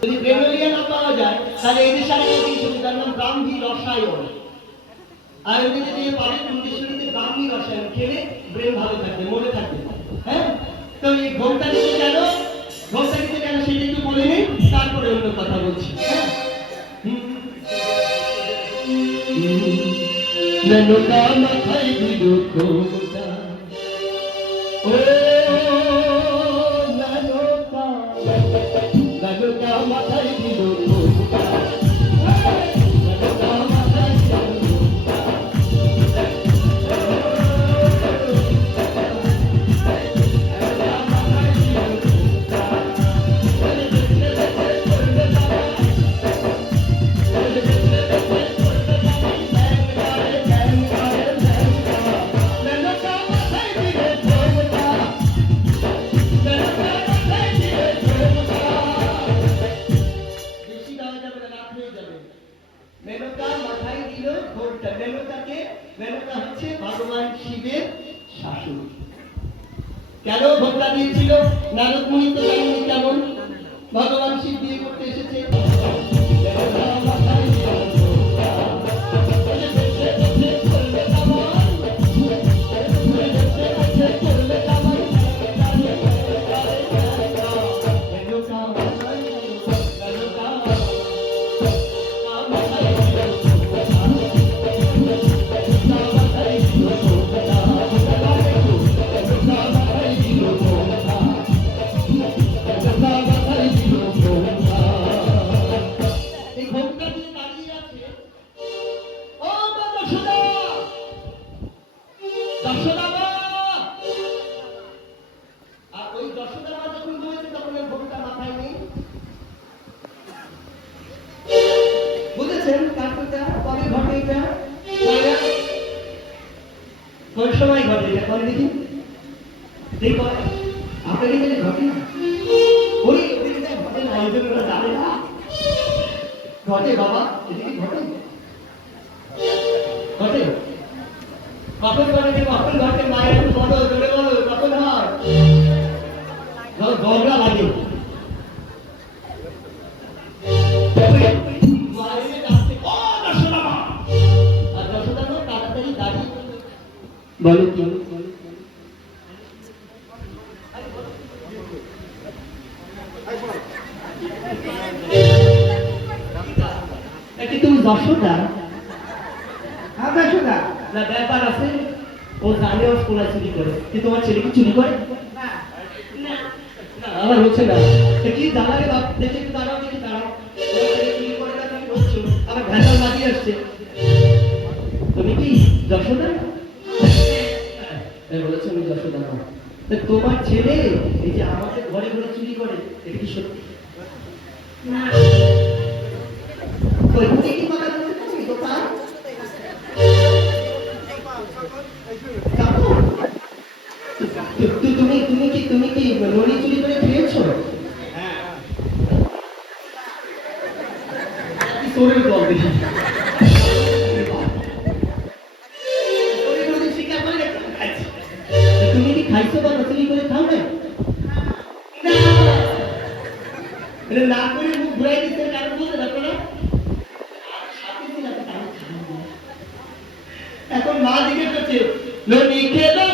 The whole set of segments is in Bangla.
যদি ব্রেনোলিয়া না পাওয়া যায় তাহলে এই দেশে আরেকটা জিনিস হবে, তার নাম ব্রাহ্মী রসায়ন। আয়ুর্বেদে দিয়ে পাবেন, ইংলিশে ব্রাহ্মী রসায়ন খেলে ব্রেন ভালো থাকবে, মনে থাকবে। হ্যাঁ, তো এই ঘোমটা নিতে কেন, ঘোমটা নিতে কেন সেটা একটু বলে নিই, তারপরে অন্য কথা বলছি। হ্যাঁ, নৌকা মাথায় দিল ঘোমটা, ও নৌকা মাথায় দিল ঘোমটা, ভগবান শিবের শাশুড়ি। কেন ঘোমটা দিয়েছিল? নারদ মুনি তো জানেন কেমন ভগবান শিব বিয়ে করতে এসেছে। কোন সময় ঘটে এটা করে দেখি, দেখো আপনাদের কাছে ঘটে না, ওই ঘটে না, এই জন্য জানে না ঘটে। বাবা এদিকে ঘটে, ঘটে কখন ঘটে, কখন ঘটে? মায়ের বলো, জোরে বলো, কখন হয়? ঝগড়া লাগে, বলো কি তুমি যশোদা? হ্যাঁ যশোদা না, ব্যাপার আছে, ও জানে ও স্কুলে চুরি করে, কি তোমার ছেলে কি চুরি করে? আমার হচ্ছে না, কি জানালে বাপ, দেখে একটু দাঁড়াও, দেখি দাঁড়াও, চুরি করে না তুমি বলছো, আমার ভেজাল লাগিয়ে আসছে। তুমি কি যশোদা? বলেছে আমি যশোদা না। তোমার ছেলে এই যে আমাদের ঘরে ঘরে চুরি করে, এটা কি সত্যি? তুমি কি নড়ি চুরি করে খেয়েছো? তোরের দল দেখি তুমি কি খাইছো বা চুরি করে খাও না? না করে মুখ ঘুরাই দিতে কারণ বলতে দেখো না, এখন মা জিজ্ঞেস করছে ননি খেলো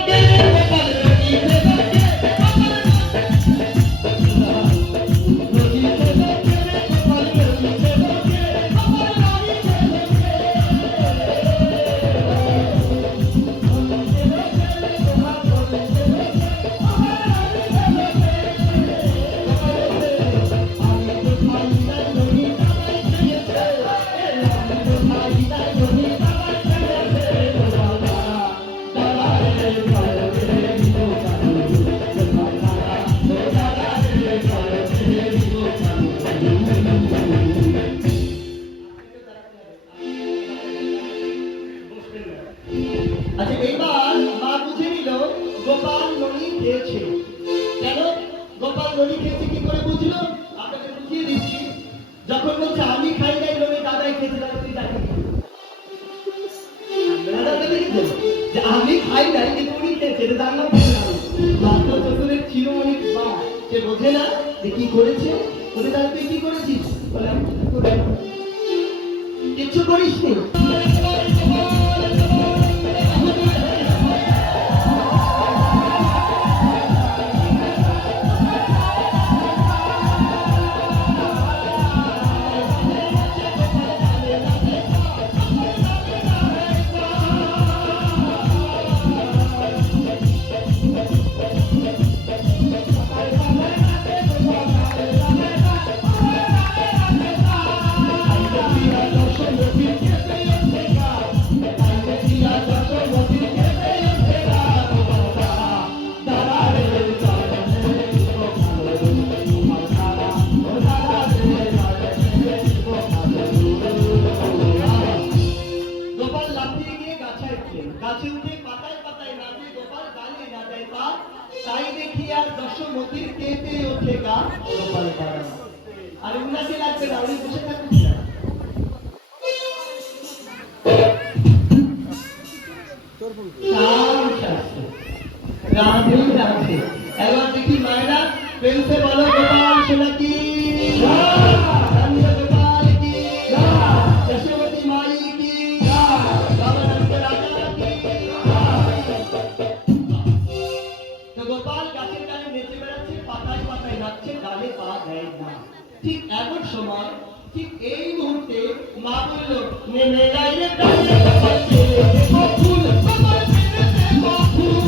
আচ্ছা, এইবার মা বুঝে নিল গোপাল ননি খেয়েছে। কেন গোপাল ননি খেয়েছে কি করে বুঝলো? আপনাকে বুঝিয়ে দিচ্ছি। যখন বলছে আমি খাই নাই ননি দাদাই খেতে, তাহলে তুই তাকে যে আমি খাই নাই কিন্তু উনি খেয়েছে, এটা জানলাম মাত্র শ্বশুরের ছিল অনেক বা সে বোঝে না যে কি করেছে। বলে তাহলে তুই কি করেছিস? বলে আমি কিছু করে কিচ্ছু করিস নি। গাছে উঠে পাতায় পাতায় নাচে গোপাল, গানে নাচায় পা, তাই দেখি আর দশমতির কেঁপে ওঠে গা গোপাল পাড়া। আর উনাকে লাগবে না, উনি বসে থাকুন না। রাধে রাধে। এবার দেখি মায়েরা প্রেমসে বলো গোপাল শোনা কি, গোপাল কি, যশোমতী মাই কি, গোপাল গাছের ডালে নেচে বেড়াচ্ছে, পাতায় পাতায় নাচছে, ডালে পা দেয় না। ঠিক এমন সময়, ঠিক এই মুহূর্তে মা বলল নেমে যাই রে ডালে গোপাল ছেড়ে দেবো ফুল, গোপাল ছেড়ে দেবো ফুল।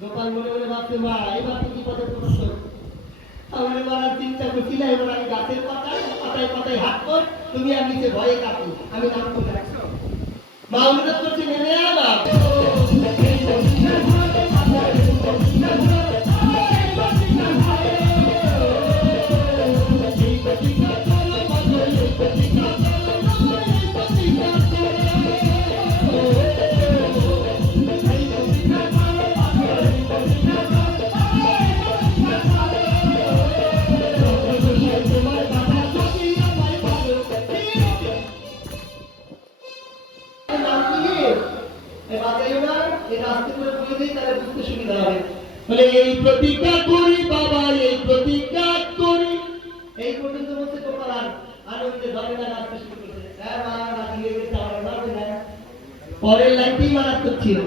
গোপাল মনে মনে ভাবতে মা এবার তো বিপদে পড়ছো, আমার মারার চিন্তা করছি না, এবার আমি গাছের পাতায় পাতায় পাতায় হাত কর, তুমি আর নিচে ভয়ে কাঁপো, আমি নাম করে রাখছো। মা অনুরোধ করছে নেমে আনা। এই প্রতিজ্ঞা করি বাবা, এই প্রতিজ্ঞা করি, এই পর্যন্ত বলছে গোপাল আর আনন্দে ধরে না নাচতে শুরু করছে। হ্যাঁ মা নাচিয়ে গেছে, আমার নাচে না। পরের লাইনটি মারাত্মক ছিল।